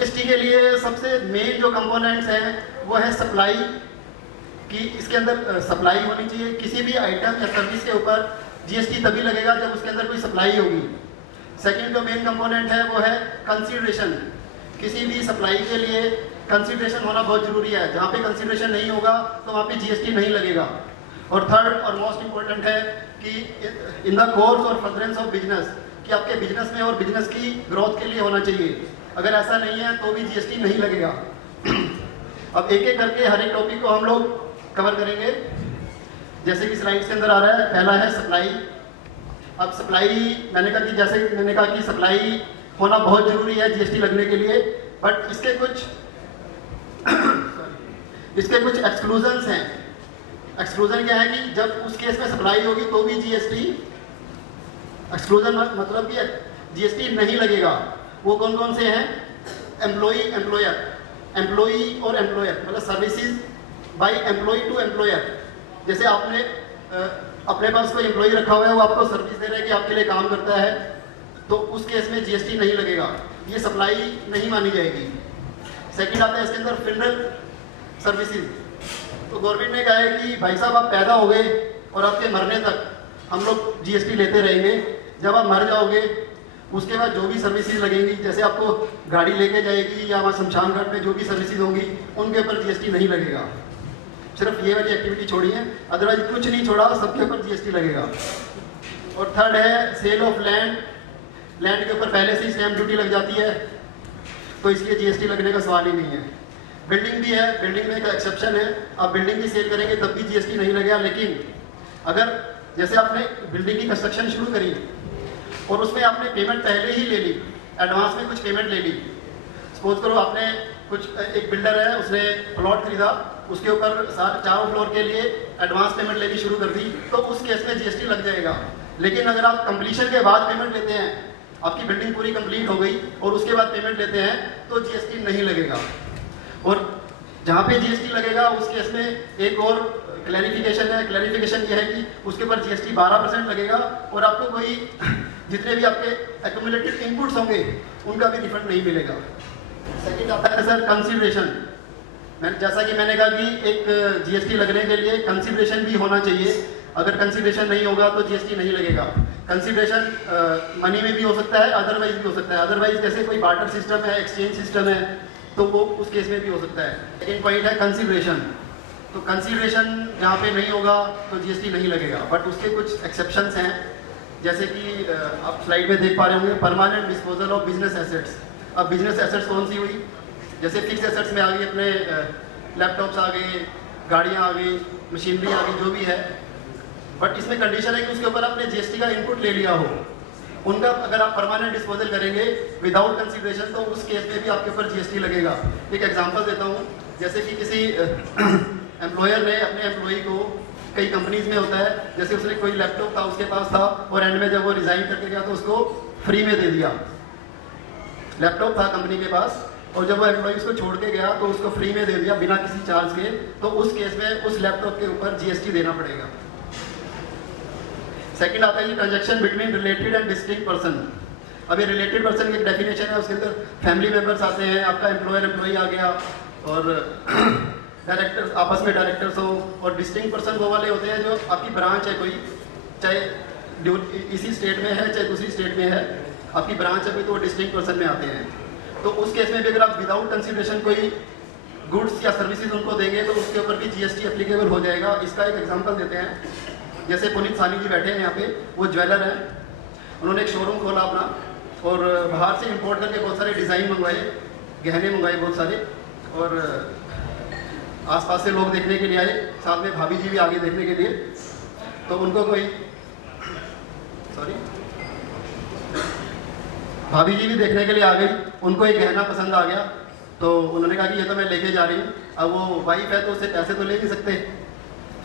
GST के लिए सबसे मेन जो कंपोनेंट्स हैं वो है सप्लाई कि इसके अंदर सप्लाई होनी चाहिए। किसी भी आइटम या सर्विस के ऊपर जीएसटी तभी लगेगा जब उसके अंदर कोई सप्लाई होगी। सेकंड जो मेन कंपोनेंट है वो है कंसीडरेशन। किसी भी सप्लाई के लिए कंसीडरेशन होना बहुत जरूरी है। जहाँ पे कंसीडरेशन नहीं होगा तो वहाँ पे जीएसटी नहीं लगेगा। और थर्ड और मोस्ट इंपॉर्टेंट है कि इन द कोर्स और फर्दरेंस ऑफ बिजनेस, कि आपके बिजनेस में और बिजनेस की ग्रोथ के लिए होना चाहिए। अगर ऐसा नहीं है तो भी जीएसटी नहीं लगेगा। अब एक एक करके हर एक टॉपिक को हम लोग कवर करेंगे। जैसे कि स्लाइड के अंदर आ रहा है, पहला है सप्लाई। अब सप्लाई मैंने कहा कि जैसे मैंने कहा कि सप्लाई होना बहुत जरूरी है जीएसटी लगने के लिए, बट इसके कुछ एक्सक्लूजन्स हैं। एक्सक्लूजन क्या है कि जब उस केस में सप्लाई होगी तो भी जीएसटी, एक्सक्लूजन मतलब कि जीएसटी नहीं लगेगा। वो कौन कौन से हैं? एम्प्लॉई एम्प्लॉयर, एम्प्लॉई और एम्प्लॉयर, मतलब services by employee to employer. जैसे आपने अपने पास कोई एम्प्लॉई रखा हुआ है, वो आपको सर्विस दे रहा है कि आपके लिए काम करता है, तो उस केस में जीएसटी नहीं लगेगा, ये सप्लाई नहीं मानी जाएगी। सेकंड आता है इसके अंदर फिनरल सर्विसेज। तो गवर्नमेंट ने कहा है कि भाई साहब आप पैदा हो गए और आपके मरने तक हम लोग जीएसटी लेते रहेंगे। जब आप मर जाओगे उसके बाद जो भी सर्विसेज लगेंगी, जैसे आपको गाड़ी लेके जाएगी या वहाँ शमशान घाट में जो भी सर्विसेज होंगी उनके ऊपर जीएसटी नहीं लगेगा। सिर्फ ये वाली एक्टिविटी छोड़ी है, अदरवाइज कुछ नहीं छोड़ा, सबके ऊपर जीएसटी लगेगा। और थर्ड है सेल ऑफ लैंड। लैंड के ऊपर पहले से ही स्टैम्प ड्यूटी लग जाती है, तो इसलिए जीएसटी लगने का सवाल ही नहीं है। बिल्डिंग भी है, बिल्डिंग में एक एक्सेप्शन है, आप बिल्डिंग भी सेल करेंगे तब भी जीएसटी नहीं लगेगा। लेकिन अगर जैसे आपने बिल्डिंग की कंस्ट्रक्शन शुरू करी और उसमें आपने पेमेंट पहले ही ले ली, एडवांस में कुछ पेमेंट ले ली, सपोज करो आपने कुछ एक बिल्डर है उसने प्लॉट खरीदा, उसके ऊपर चारों फ्लोर के लिए एडवांस पेमेंट लेनी शुरू कर दी, तो उस केस में जीएसटी लग जाएगा। लेकिन अगर आप कंप्लीशन के बाद पेमेंट लेते हैं, आपकी बिल्डिंग पूरी कंप्लीट हो गई और उसके बाद पेमेंट लेते हैं, तो जीएसटी नहीं लगेगा। और जहाँ पे जीएसटी लगेगा उस केस में एक और क्लैरिफिकेशन है। क्लैरिफिकेशन ये है कि उसके ऊपर जीएसटी 12% लगेगा और आपको कोई जितने भी आपके एक्यूमुलेटेड इनपुट्स होंगे उनका भी रिफंड नहीं मिलेगा। सेकंड आता है सर कंसीडरेशन। जैसा कि मैंने कहा कि एक जीएसटी लगने के लिए कंसीडरेशन भी होना चाहिए। अगर कंसीडरेशन नहीं होगा तो जीएसटी नहीं लगेगा। कंसीडरेशन मनी में भी हो सकता है, अदरवाइज भी हो सकता है। अदरवाइज जैसे कोई बार्टर सिस्टम है, एक्सचेंज सिस्टम है, तो वो उस केस में भी हो सकता है। सेकेंड पॉइंट है कंसीडरेशन। तो कंसीडरेशन जहाँ पे नहीं होगा तो जीएसटी नहीं लगेगा, बट उसके कुछ एक्सेप्शंस हैं। जैसे कि आप स्लाइड में देख पा रहे होंगे, permanent disposal of business assets. अब बिजनेस एसेट्स कौन सी हुई? जैसे फिक्स एसेट्स में आ गई अपने लैपटॉप्स आ गए, गाड़ियाँ आ गई, मशीनरी आ गई, जो भी है, बट इसमें कंडीशन है कि उसके ऊपर आपने जीएसटी का इनपुट ले लिया हो। उनका अगर आप परमानेंट डिस्पोजल करेंगे विदाउट कंसीडरेशन तो उस केस में भी आपके ऊपर जीएसटी लगेगा। एक एग्जांपल देता हूँ, जैसे कि किसी एम्प्लॉयर ने अपने एम्प्लॉई को, कई कंपनीज में होता है, जैसे उसने कोई लैपटॉप था उसके पास था और एंड में जब वो रिजाइन करके गया तो उसको फ्री में दे दिया। लैपटॉप था कंपनी के पास और जब वो एम्प्लॉय उसको छोड़ के गया तो उसको फ्री में दे दिया बिना किसी चार्ज के, तो उस केस में उस लैपटॉप के ऊपर जीएसटी देना पड़ेगा। सेकंड आता है transaction between related and distinct person. अब ये रिलेटेड पर्सन की एक डेफिनेशन है, उसके अंदर फैमिली मेंबर्स आते हैं, आपका एम्प्लॉयर एम्प्लॉई आ गया और डायरेक्टर्स, आपस में डायरेक्टर्स हो। और डिस्टिंक्ट पर्सन वो वाले होते हैं जो आपकी ब्रांच है कोई, चाहे इसी स्टेट में है चाहे दूसरी स्टेट में है, आपकी ब्रांच है कोई, तो वो डिस्टिंक्ट पर्सन में आते हैं। तो उस केस में भी अगर आप विदाउट कंसिडरेशन कोई गुड्स या सर्विसेज उनको देंगे तो उसके ऊपर भी जीएसटी एप्लीकेबल हो जाएगा। इसका एक एग्जांपल देते हैं। जैसे पुनीत सानी जी बैठे हैं यहाँ पे, वो ज्वेलर हैं, उन्होंने एक शोरूम खोला अपना और बाहर से इंपोर्ट करके बहुत सारे डिज़ाइन मंगवाए, गहने मंगवाए बहुत सारे, और आसपास से लोग देखने के लिए आए, साथ में भाभी जी भी आगे देखने के लिए। तो उनको कोई भाभी जी भी देखने के लिए आ गई, उनको एक गहना पसंद आ गया तो उन्होंने कहा कि ये तो मैं लेके जा रही हूँ। अब वो वाइफ है तो उससे पैसे तो ले नहीं सकते,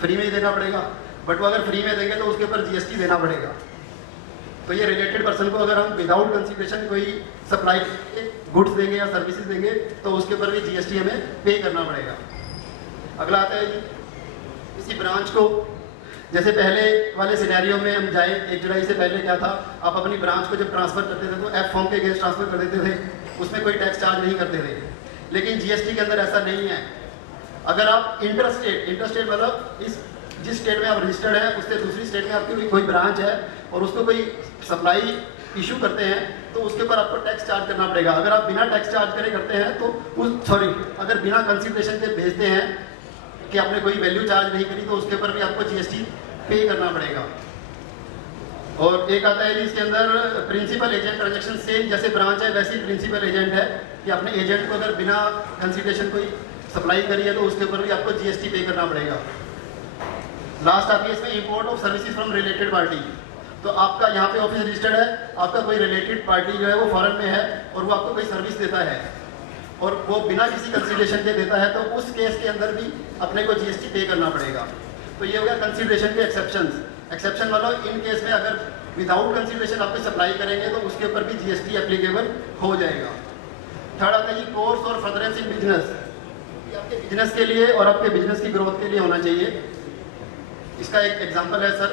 फ्री में ही देना पड़ेगा, बट वो अगर फ्री में देंगे तो उसके ऊपर जीएसटी देना पड़ेगा। तो ये रिलेटेड पर्सन को अगर हम विदाउट कंसिडरेशन कोई सप्लाई गुड्स देंगे या सर्विसेज देंगे तो उसके ऊपर भी जीएसटी हमें पे करना पड़ेगा। अगला आता है इसी ब्रांच को, जैसे पहले वाले सिनेरियो में हम जाए 1 जुलाई से पहले क्या था, आप अपनी ब्रांच को जब ट्रांसफर करते थे तो एफ फॉर्म के अगेंस्ट ट्रांसफर कर देते थे। उसमें कोई टैक्स चार्ज नहीं करते थे। लेकिन जीएसटी के अंदर ऐसा नहीं है। अगर आप इंटरस्टेट मतलब इस जिस स्टेट में आप रजिस्टर्ड है उससे दूसरी स्टेट में आपकी कोई ब्रांच है और उसको कोई सप्लाई इशू करते हैं तो उसके ऊपर आपको टैक्स चार्ज करना पड़ेगा। अगर आप बिना टैक्स चार्ज करे करते हैं तो अगर बिना कंसिडरेशन के भेजते हैं कि आपने कोई वैल्यू चार्ज नहीं करी तो उसके ऊपर भी आपको जीएसटी पे करना पड़ेगा। और एक आता है इसके अंदर प्रिंसिपल एजेंट ट्रांजेक्शन, सेम जैसे ब्रांच है वैसे ही प्रिंसिपल एजेंट है कि अपने एजेंट को अगर बिना कंसिडरेशन कोई सप्लाई करी है तो उसके ऊपर भी आपको जीएसटी पे करना पड़ेगा। लास्ट आती है इसमें import of services from related party. तो आपका यहाँ पे ऑफिस रजिस्टर्ड है, आपका कोई रिलेटेड पार्टी जो है वो फॉरेन में है और वो आपको कोई सर्विस देता है और वो बिना किसी कंसिडरेशन के देता है तो उस केस के अंदर भी अपने को जीएसटी पे करना पड़ेगा। तो ये हो गया कंसिडरेशन के एक्सेप्शन मतलब इन केस में अगर विदाउट कंसिडरेशन आपको सप्लाई करेंगे तो उसके ऊपर भी जीएसटी एप्लीकेबल हो जाएगा। थर्ड आता है कोर्स और फर्दरेंस इन बिजनेस। आपके बिजनेस के लिए और आपके बिजनेस की ग्रोथ के लिए होना चाहिए। इसका एक एग्जांपल है सर,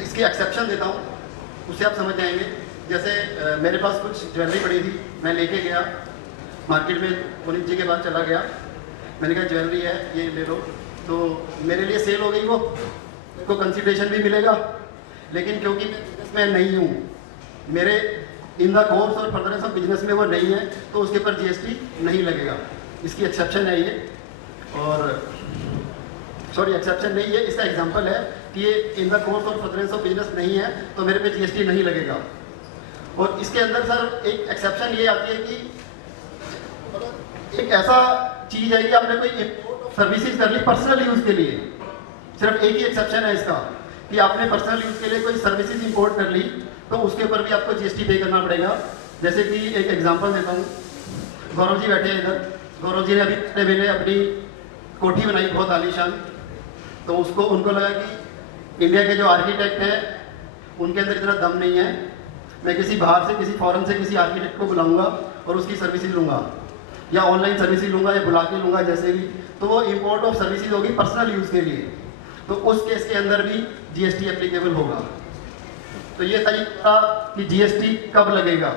इसकी एक्सेप्शन देता हूँ उससे आप समझ जाएंगे। जैसे मेरे पास कुछ ज्वेलरी पड़ी थी, मैं लेके गया मार्केट में, पुनीत जी के पास चला गया, मैंने कहा ज्वेलरी है ये ले लो, तो मेरे लिए सेल हो गई, वो मेरे को कंसिडरेशन भी मिलेगा। लेकिन क्योंकि मैं बिजनेस में नहीं हूँ, मेरे इन द कोर्स और फर्दरेंस ऑफ बिजनेस में वो नहीं है तो उसके ऊपर जीएसटी नहीं लगेगा। इसकी एक्सेप्शन है ये, और सॉरी एक्सेप्शन नहीं है, इसका एग्जांपल है कि ये इन द कोर्स और फर्दरेंस ऑफ बिजनेस नहीं है तो मेरे पे जीएसटी नहीं लगेगा। और इसके अंदर सर एक एक्सेप्शन ये आती है कि एक ऐसा चीज है कि आपने कोई सर्विसेज कर ली पर्सनल यूज के लिए, सिर्फ एक ही एक्सेप्शन है इसका कि आपने पर्सनल यूज के लिए कोई सर्विसेज इंपोर्ट कर ली तो उसके ऊपर भी आपको जीएसटी पे करना पड़ेगा। जैसे कि एक एग्जांपल देता हूँ, गौरव जी बैठे हैं इधर, गौरव जी ने अभी पिछले महीने अपनी कोठी बनाई बहुत आलीशान, तो उनको लगा कि इंडिया के जो आर्किटेक्ट हैं उनके अंदर इतना दम नहीं है, मैं किसी बाहर से किसी फॉरेन से किसी आर्किटेक्ट को बुलाऊंगा और उसकी सर्विसेज लूँगा या ऑनलाइन सर्विसेज लूँगा या बुला के लूँगा जैसे भी, तो वो इंपोर्ट ऑफ सर्विसेज होगी पर्सनल यूज़ के लिए, तो उस केस के अंदर भी जीएसटी एप्लीकेबल होगा। तो ये तरीका कि जीएसटी कब लगेगा।